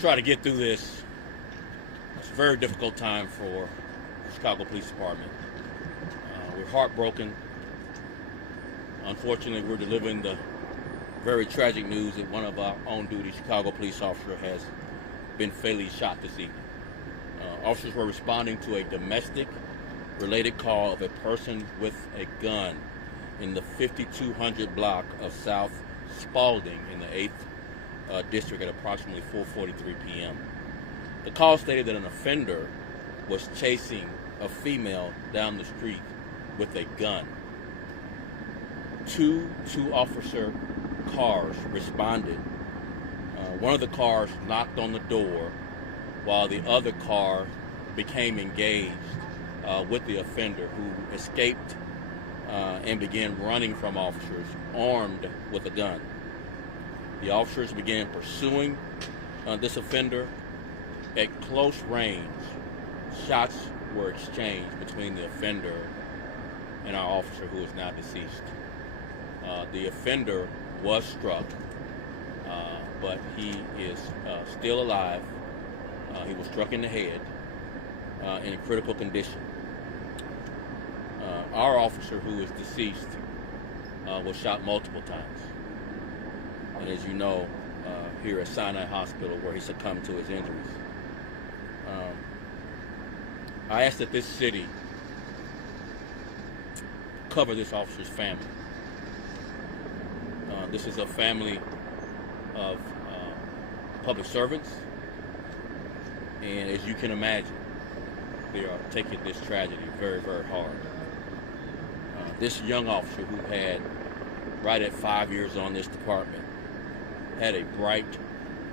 try to get through this. It's a very difficult time for the Chicago Police Department. We're heartbroken. Unfortunately, we're delivering the very tragic news that one of our own duty Chicago police officer has been fatally shot this evening. Officers were responding to a domestic related call of a person with a gun in the 5200 block of South Spalding in the 8th District at approximately 4:43 p.m. The call stated that an offender was chasing a female down the street with a gun. Two officer cars responded. One of the cars knocked on the door while the other car became engaged with the offender, who escaped and began running from officers armed with a gun. The officers began pursuing this offender. At close range, shots were exchanged between the offender and our officer, who is now deceased. The offender was struck, but he is still alive. He was struck in the head in a critical condition. Our officer, who is deceased, was shot multiple times. And as you know, here at Sinai Hospital, where he succumbed to his injuries. I ask that this city cover this officer's family. This is a family of public servants, and as you can imagine, they are taking this tragedy very, very hard. This young officer, who had right at 5 years on this department, had a bright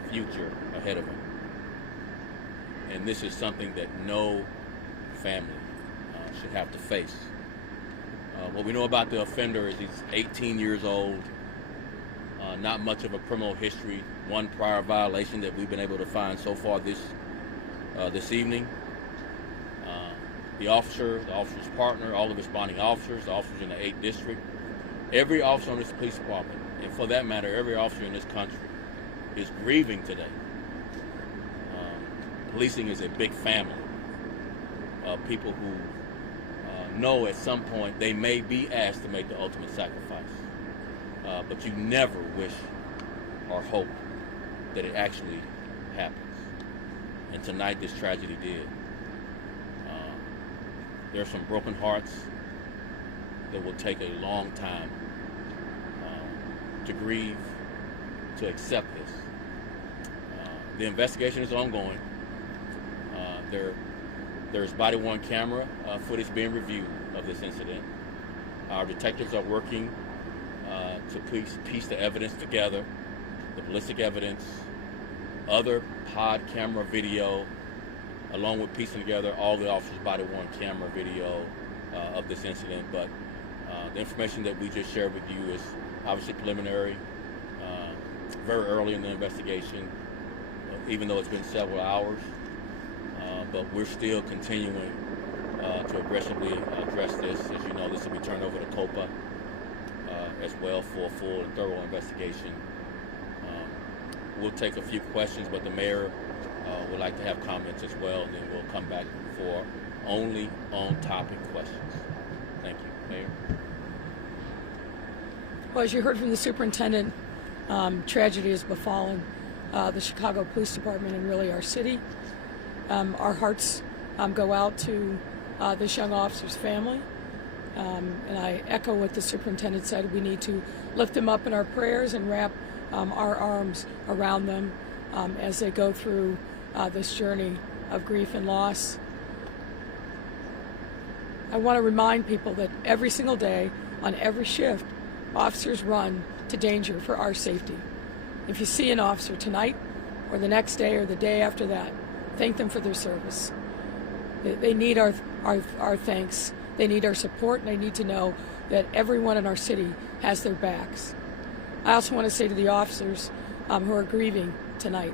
future ahead of him. And this is something that no family should have to face. What we know about the offender is he's 18 years old, not much of a criminal history, one prior violation that we've been able to find so far this evening. The officer's partner, all the responding officers, the officers in the 8th District, every officer on this police department, and for that matter, every officer in this country, is grieving today. Policing is a big family of people who know at some point they may be asked to make the ultimate sacrifice. But you never wish or hope that it actually happens. And tonight this tragedy did. There are some broken hearts that will take a long time to grieve, to accept this. The investigation is ongoing. There's body-worn camera footage being reviewed of this incident. Our detectives are working to piece the evidence together, the ballistic evidence, other pod camera video, along with piecing together all the officers' body-worn camera video of this incident. But the information that we just shared with you is obviously preliminary, very early in the investigation, even though it's been several hours. But we're still continuing to aggressively address this. As you know, this will be turned over to COPA as well for a full and thorough investigation. We'll take a few questions, but the mayor would like to have comments as well, and then we'll come back for only on-topic questions. Thank you, Mayor. Well, as you heard from the superintendent, tragedy has befallen the Chicago Police Department and really our city. Our hearts go out to this young officer's family, and I echo what the superintendent said. We need to lift them up in our prayers and wrap our arms around them as they go through this journey of grief and loss. I want to remind people that every single day, on every shift, officers run to danger for our safety. If you see an officer tonight or the next day or the day after that, thank them for their service. They need our thanks. They need our support, and they need to know that everyone in our city has their backs. I also want to say to the officers who are grieving tonight,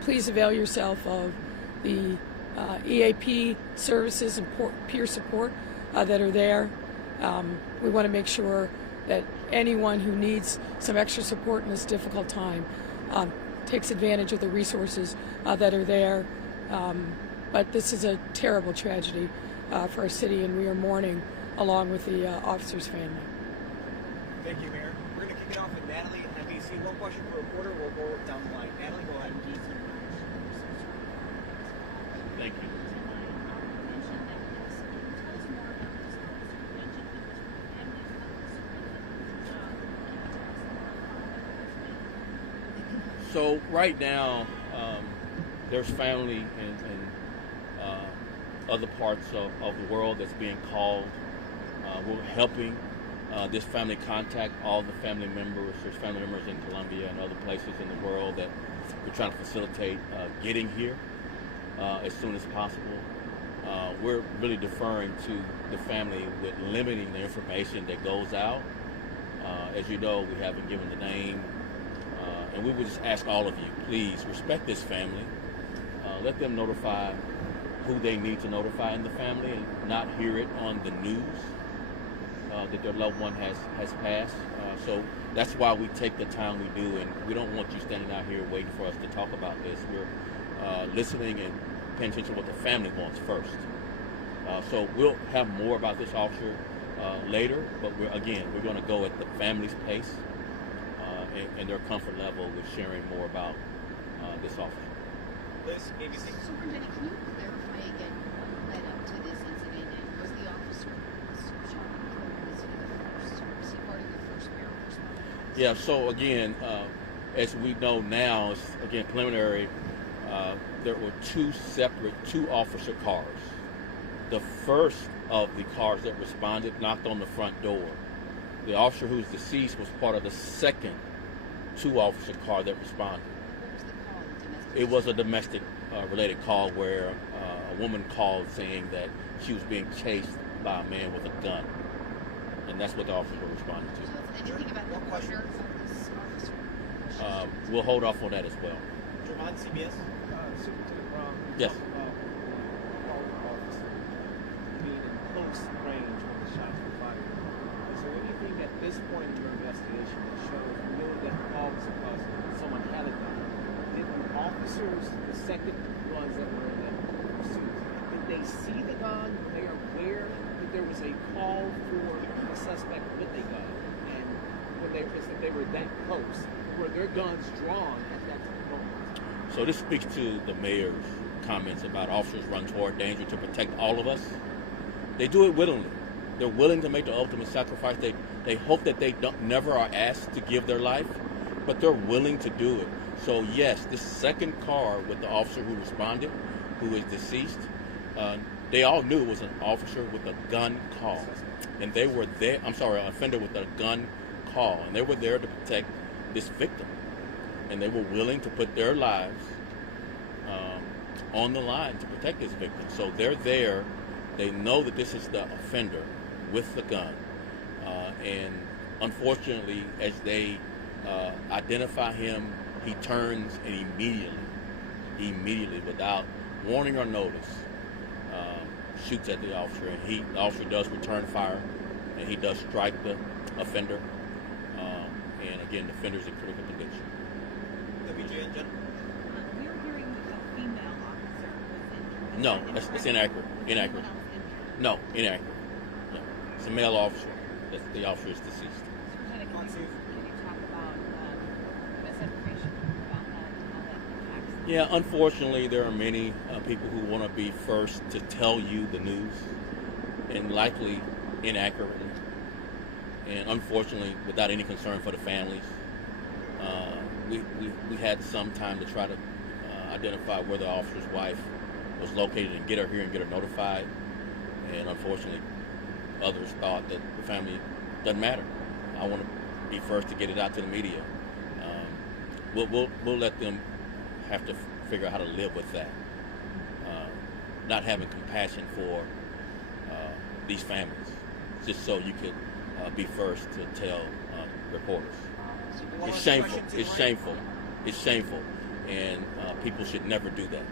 please avail yourself of the EAP services and peer support that are there. We want to make sure that anyone who needs some extra support in this difficult time takes advantage of the resources that are there. But this is a terrible tragedy for our city, and we are mourning along with the officer's family. Thank you, Mayor. We're going to kick it off with Natalie at NBC. One question per reporter. We'll go down the line. Natalie, go ahead. Thank you. So right now, there's family in other parts of the world that's being called. We're helping this family contact all the family members. There's family members in Colombia and other places in the world that we're trying to facilitate getting here as soon as possible. We're really deferring to the family with limiting the information that goes out. As you know, we haven't given the name. And we would just ask all of you, please respect this family. Let them notify who they need to notify in the family and not hear it on the news that their loved one has passed. So that's why we take the time we do, and we don't want you standing out here waiting for us to talk about this. We're listening and paying attention to what the family wants first. So we'll have more about this officer later, but we're going to go at the family's pace and their comfort level with sharing more about this officer. Liz, ABC. Superintendent, can you clarify again what led up to this incident, and was the officer shot first? Was he part of the first barrel response? Yeah, so again, as we know now, it's, again, preliminary, there were two officer cars. The first of the cars that responded knocked on the front door. The officer who's deceased was part of the second two-officer car that responded. What was the call? Domestic? It was a domestic related call where a woman called saying that she was being chased by a man with a gun. And that's what the officers were responding So to. it's anything about the order of this officer? We'll hold off on that as well. Javon, CBS. Superintendent Brown, you Yes. talked about call officer being in close range when the shots were fired. Is there anything at this point in your investigation that shows really that the officer caused someone had a gun? Did the officers, the second ones that were in that pursuit, did they see the gun? Were they aware that there was a call for a suspect with a gun? And when they were that close, were their guns drawn at that moment? So this speaks to the mayor's comments about officers run toward danger to protect all of us. They do it willingly. They're willing to make the ultimate sacrifice. They hope that they never are asked to give their life, but they're willing to do it. So yes, this second car with the officer who responded, who is deceased, they all knew it was an officer with a gun call. And they were there, an offender with a gun call. And they were there to protect this victim. And they were willing to put their lives on the line to protect this victim. So they're there. They know that this is the offender with the gun. And unfortunately, as they identify him, he turns and immediately, without warning or notice, shoots at the officer. And the officer does return fire, and he does strike the offender. And again, the offender's in critical condition. WGN, Jen. We were hearing that a female officer was injured. No, Is that it's incorrect? inaccurate. Was Inaccurate. anyone else injured? No, inaccurate. No. It's a male officer. The officer is deceased. Superintendent, On to- can you talk about misinformation about that and how that impacts? Yeah, unfortunately, there are many people who want to be first to tell you the news, and likely inaccurately, and unfortunately, without any concern for the families. We had some time to try to identify where the officer's wife was located and get her here and get her notified, and unfortunately, others thought that the family doesn't matter. I want to be first to get it out to the media. We'll let them have to figure out how to live with that. Not having compassion for these families, just so you could be first to tell reporters. One It's last shameful. question to It's Mike. shameful. It's shameful, and people should never do that.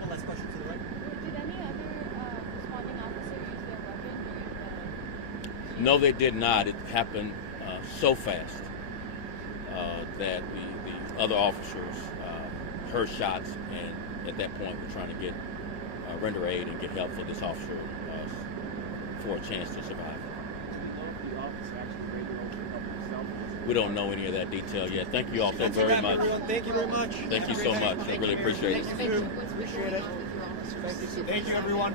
One last question to the right. Did any other responding officer use their weapon during the No, they did not. It happened so fast that the other officers heard shots, and at that point, we're trying to get render aid and get help for this officer for a chance to survive. Do we know if the officer actually radioed to help himself? We don't know any of that detail yet. Thank you all so That's a very wrap, much. everyone. Thank you very much. Thank you so much. I really appreciate it. Thank you. What's been Appreciate going it. on with your officers? Thank you, everyone.